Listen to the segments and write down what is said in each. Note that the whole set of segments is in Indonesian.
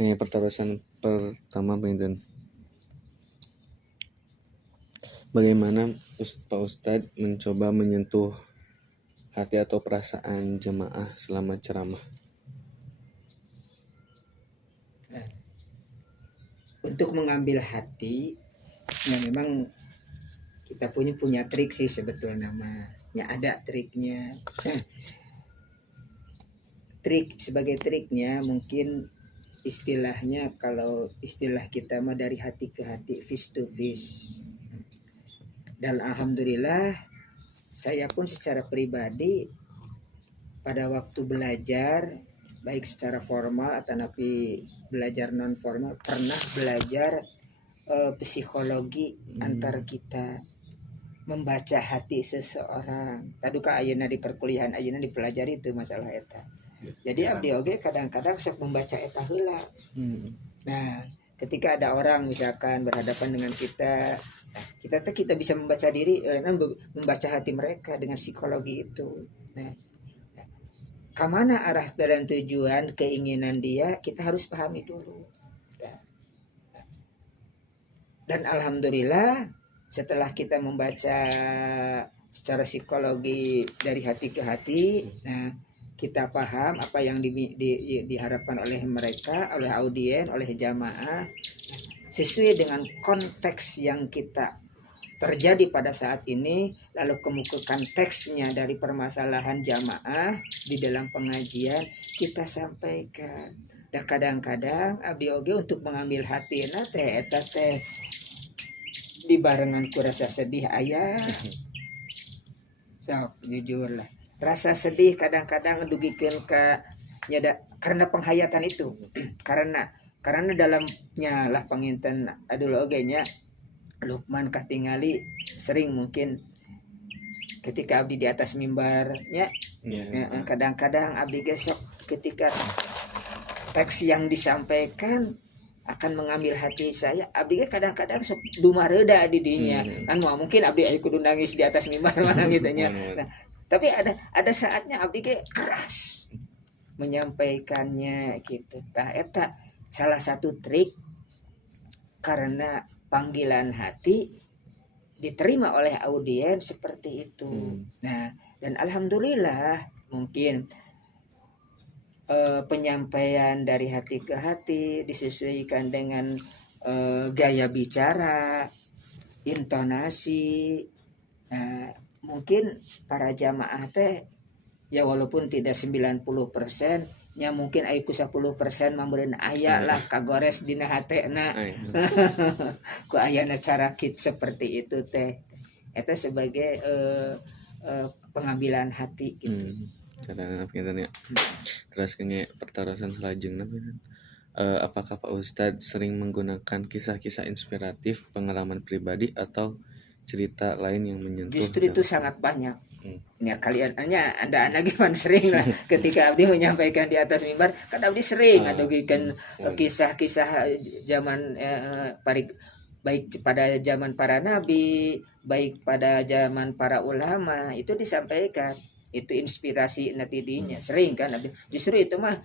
Hanya pertaruhan pertama Pinten. Bagaimana Pak Ustadz mencoba menyentuh hati atau perasaan jemaah selama ceramah? Untuk mengambil hati, ya memang kita punya trik sih sebetulnya namanya, ada triknya. Sebagai triknya mungkin istilahnya, kalau istilah kita mah dari hati ke hati, face to face. Dan alhamdulillah saya pun secara pribadi pada waktu belajar baik secara formal atau tapi belajar non formal pernah belajar psikologi antar kita, membaca hati seseorang. Taduka ayeuna di perkuliahan ayeuna dipelajari itu masalah eta. Jadi abdi oge kadang-kadang sok membaca eta heula. Nah, ketika ada orang misalkan berhadapan dengan kita, kita bisa membaca diri, membaca hati mereka dengan psikologi itu. Nah, kemana arah dan tujuan keinginan dia, kita harus pahami dulu. Dan alhamdulillah setelah kita membaca secara psikologi dari hati ke hati, nah kita paham apa yang diharapkan oleh mereka, oleh audien, oleh jamaah, sesuai dengan konteks yang kita terjadi pada saat ini, lalu kemukakan teksnya dari permasalahan jamaah di dalam pengajian kita sampaikan. Dan kadang-kadang abdi oge untuk mengambil hati teh eta teh dibarengan ku rasa sedih ayah. So, jujur lah. Rasa sedih kadang-kadang dugikeun ka nyada karena penghayatan itu. karena dalamnya lah panginten adul oge nya Lukman katingali sering mungkin ketika abdi di atas mimbarnya, kadang-kadang abdi gesok ketika teks yang disampaikan akan mengambil hati saya, abdi kadang-kadang sok dumareda di dinya. Kan mungkin abdi kudu nangis di atas mimbar mana gitu nya. Nah, tapi ada saatnya abdi keras menyampaikannya gitu. Tah eta salah satu trik karena panggilan hati diterima oleh audiens seperti itu. Nah, dan alhamdulillah mungkin penyampaian dari hati ke hati disesuaikan dengan gaya bicara, intonasi. Nah, mungkin para jamaah teh ya walaupun tidak 90%, nya mungkin aiku 10% memberikan aya lah kagores dina hatena. Ku ayana cara kit seperti itu teh. Itu sebagai pengambilan hati gitu. Cara pinten ya. Terus kayaknya pertaruhan selanjutnya apakah Pak Ustadz sering menggunakan kisah-kisah inspiratif, pengalaman pribadi atau cerita lain yang menyentuh? Justru itu sangat banyak. Ya kalian anda gimana sering lah ketika abdi menyampaikan di atas mimbar, kan abdi sering adugikan kisah-kisah zaman baik pada zaman para nabi, baik pada zaman para ulama, itu disampaikan. Itu inspirasi natidinya sering kan abdi. Justru itu mah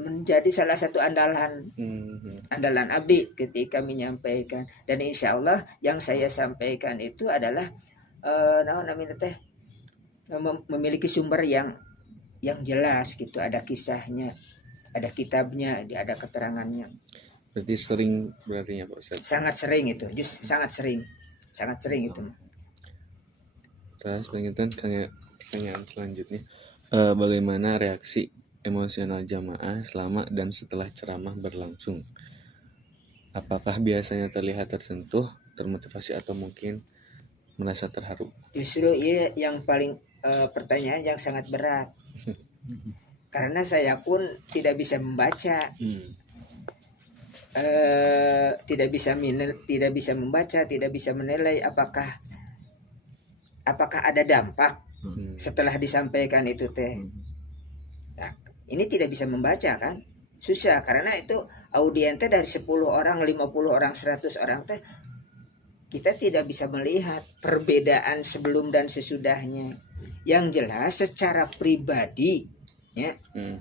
menjadi salah satu andalan abdi ketika menyampaikan. Dan insya Allah yang saya sampaikan itu adalah memiliki sumber yang jelas gitu, ada kisahnya, ada kitabnya, ada keterangannya. Berarti sering berarti ya Pak Ustadz? Sangat sering itu, sangat sering itu. Terus pengen kayak pertanyaan selanjutnya, bagaimana reaksi emosional jamaah selama dan setelah ceramah berlangsung? Apakah biasanya terlihat tersentuh, termotivasi, atau mungkin merasa terharu? Justru ini yang paling pertanyaan yang sangat berat. Karena saya pun tidak bisa membaca, tidak bisa membaca, tidak bisa menilai apakah ada dampak setelah disampaikan itu teh. Nah, ini tidak bisa membaca kan, susah karena itu audiensnya dari 10 orang, 50 orang, 100 orang teh kita tidak bisa melihat perbedaan sebelum dan sesudahnya. Yang jelas secara pribadi Ya,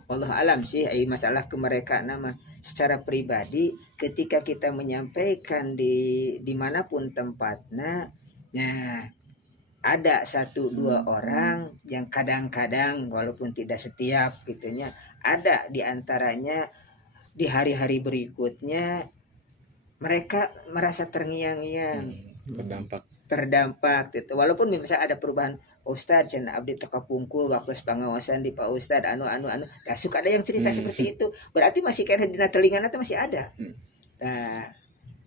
wallahu alam sih masalah kemerdekaan nama secara pribadi ketika kita menyampaikan di dimanapun tempatnya, nah ada satu dua orang yang kadang-kadang walaupun tidak setiap gitunya, ada di antaranya di hari-hari berikutnya mereka merasa terngiang-ngiang, terdampak gitu. Walaupun misalnya ada perubahan, Ustadz cenah abdi teka pungkul waktu pengawasan di Pak Ustadz anu suka ada yang cerita seperti itu, berarti masih kena dina telingana teh masih ada. Nah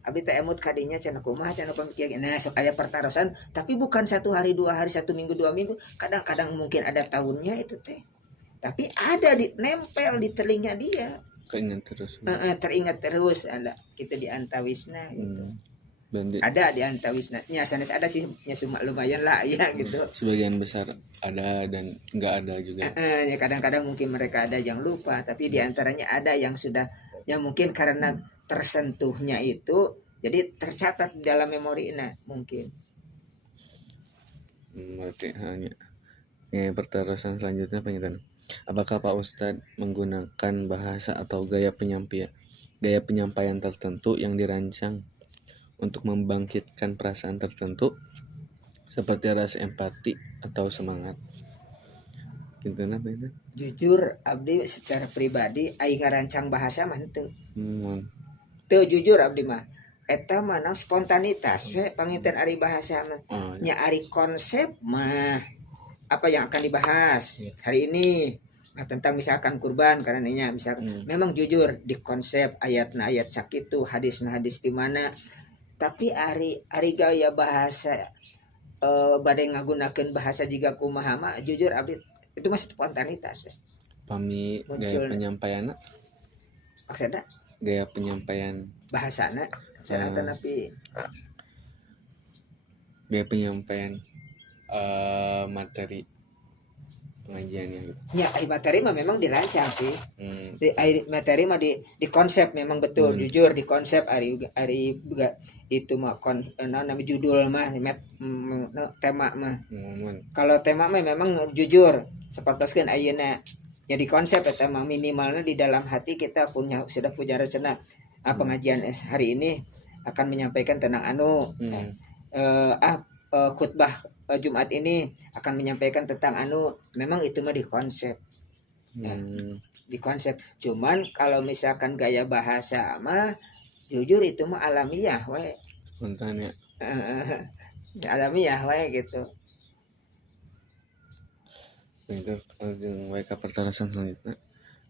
abdi teh emut kadinya cenah kumaha cenah pamikiran, nah sok aya pertarosan, tapi bukan 1 hari 2 hari 1 minggu 2 minggu, kadang-kadang mungkin ada tahunnya itu teh, tapi ada di nempel di telinga dia, teringat terus ada gitu di antawisna gitu. Ada di antawisna nya sanes ada sih nya cuma lumayan lah ya gitu. Sebagian besar ada dan enggak ada juga. Ya kadang-kadang mungkin mereka ada yang lupa, tapi di antaranya ada yang sudah yang mungkin karena tersentuhnya itu jadi tercatat di dalam memori mungkin. Berarti hanya pertarusan selanjutnya pengintan. Apakah Pak Ustadz menggunakan bahasa atau gaya penyampaian tertentu yang dirancang untuk membangkitkan perasaan tertentu seperti rasa empati atau semangat? Kinten apa itu? Jujur abdi secara pribadi aing ngarancang bahasa mah henteu. Teu jujur abdi mah eta mah spontanitas we panginten ari bahasa mah. Nya ari konsep mah apa yang akan dibahas hari ini, nah, tentang misalkan kurban karena misalkan memang jujur di konsep ayat sakitu hadis di mana, tapi ari gaya bahasa badai ngagunakeun bahasa jiga kumaha mah jujur abdi itu masih spontanitas ya. Pami gaya penyampaian maksudnya gaya penyampaian bahasana cara tapi gaya penyampaian materi pengajiannya gitu. Ya, materi mah memang dirancang sih. Materi mah di konsep memang betul jujur di konsep ari itu mah namanya judul mah tema mah. Kalau tema mah memang jujur sapertoskeun ayeuna. Jadi konsep eta mah minimalnya di dalam hati kita sudah punya rencana pengajian hari ini akan menyampaikan tentang khutbah Jumat ini akan menyampaikan tentang memang itu mah di konsep. Di konsep. Cuman kalau misalkan gaya bahasa mah jujur itu mah alamiah we. Spontan ya. Alamiah we gitu. Itu mereka pertarasan selanjutnya.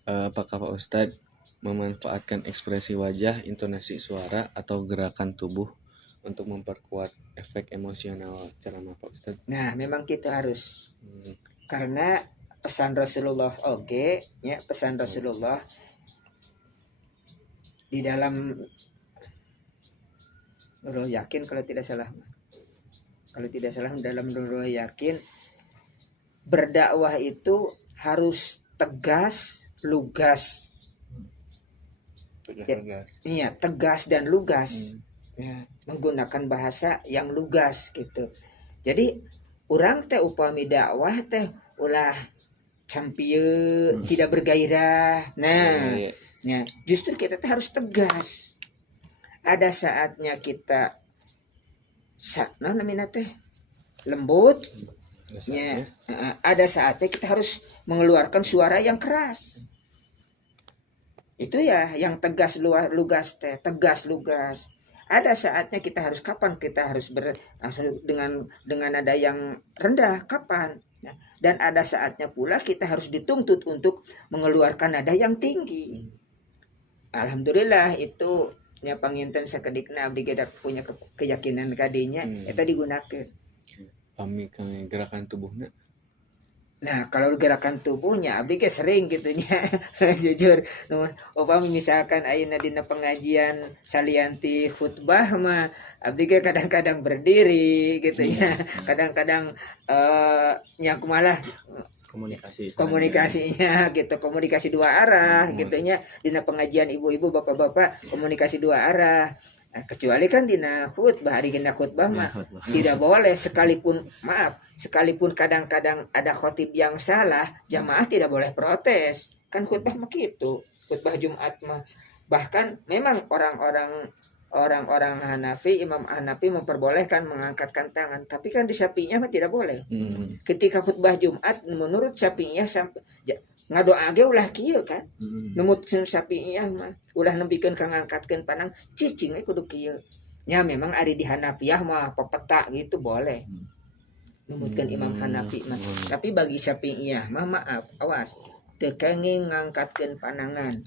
Apakah Pak Ustadz memanfaatkan ekspresi wajah, intonasi suara atau gerakan tubuh untuk memperkuat efek emosional ceramah Pak Ustadz? Nah, memang kita harus karena pesan Rasulullah ya pesan Rasulullah di dalam Nurul Yakin kalau tidak salah dalam Nurul Yakin berdakwah itu harus tegas, lugas. Iya, tegas dan lugas. Ya, menggunakan bahasa yang lugas gitu. Jadi orang teh upami dakwah teh ulah campieu tidak bergairah. Nah, ya, justru kita teh harus tegas. Ada saatnya kita namanya teh lembut. Ya, ada saatnya kita harus mengeluarkan suara yang keras. Itu ya yang tegas lugas teh, tegas lugas. Ada saatnya kita harus dengan nada yang rendah kapan. Nah, dan ada saatnya pula kita harus dituntut untuk mengeluarkan nada yang tinggi. Alhamdulillah itu nya panginten sakedikna abdi gedak punya keyakinan kadinya eta digunakeun. Pami gerakan tubuhnya. Nah, kalau gerakan tubuhnya abdi ge sering gitunya. Jujur, upami misalkan ayeuna dina pengajian salianti khutbah mah abdi ge kadang-kadang berdiri gitunya. Kadang-kadang nya kumalah komunikasinya gitu, komunikasi dua arah gitunya. Dina pengajian ibu-ibu bapak-bapak komunikasi dua arah. Nah, kecuali kan dina khutbah, hari dina khutbah mah tidak boleh, sekalipun kadang-kadang ada khotib yang salah, jamaah tidak boleh protes. Kan khutbah mah gitu, khutbah Jumat mah. Bahkan memang orang-orang Hanafi, Imam Hanafi memperbolehkan mengangkatkan tangan, tapi kan di Syafi'iyah mah tidak boleh. Ketika khutbah Jumat menurut Syafi'iyah sampai ngadoa ge ulah kieu kan. Numut Syafi'iyah mah ulah nembikeun ka ngangkatkeun panang cicing we kudu kieu. Nya memang ari di Hanafiyah mah pepeta gitu boleh. Numutkeun Imam Hanafi mah. Tapi bagi Syafi'iyah mah maaf, awas. Teu kenging ngangkatkeun panangan.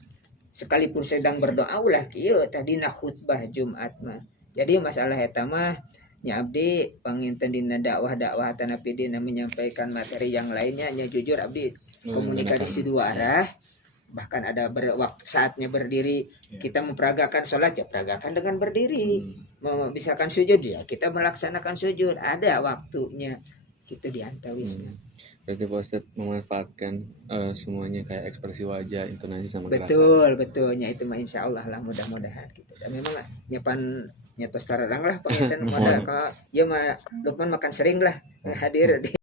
Sekalipun sedang berdoa ulah kieu tadi na khutbah Jumat mah. Jadi masalah eta mah nya abdi panginten dina dakwah-dakwah tanapi dina menyampaikan materi yang lainnya nya jujur abdi komunikasi dua arah, bahkan ada saatnya berdiri, kita memperagakan sholat ya peragakan dengan berdiri, misalkan sujud ya kita melaksanakan sujud, ada waktunya gitu diantawisnya. Berarti Pak Ustadz memanfaatkan semuanya kayak ekspresi wajah, intonasi sama gerakan. Betulnya itu mah insya Allah lah mudah-mudahan gitu. Dan memang nyapan nyatos tararang lah penginten modal kalau ya mah Lukman makan sering lah hadir di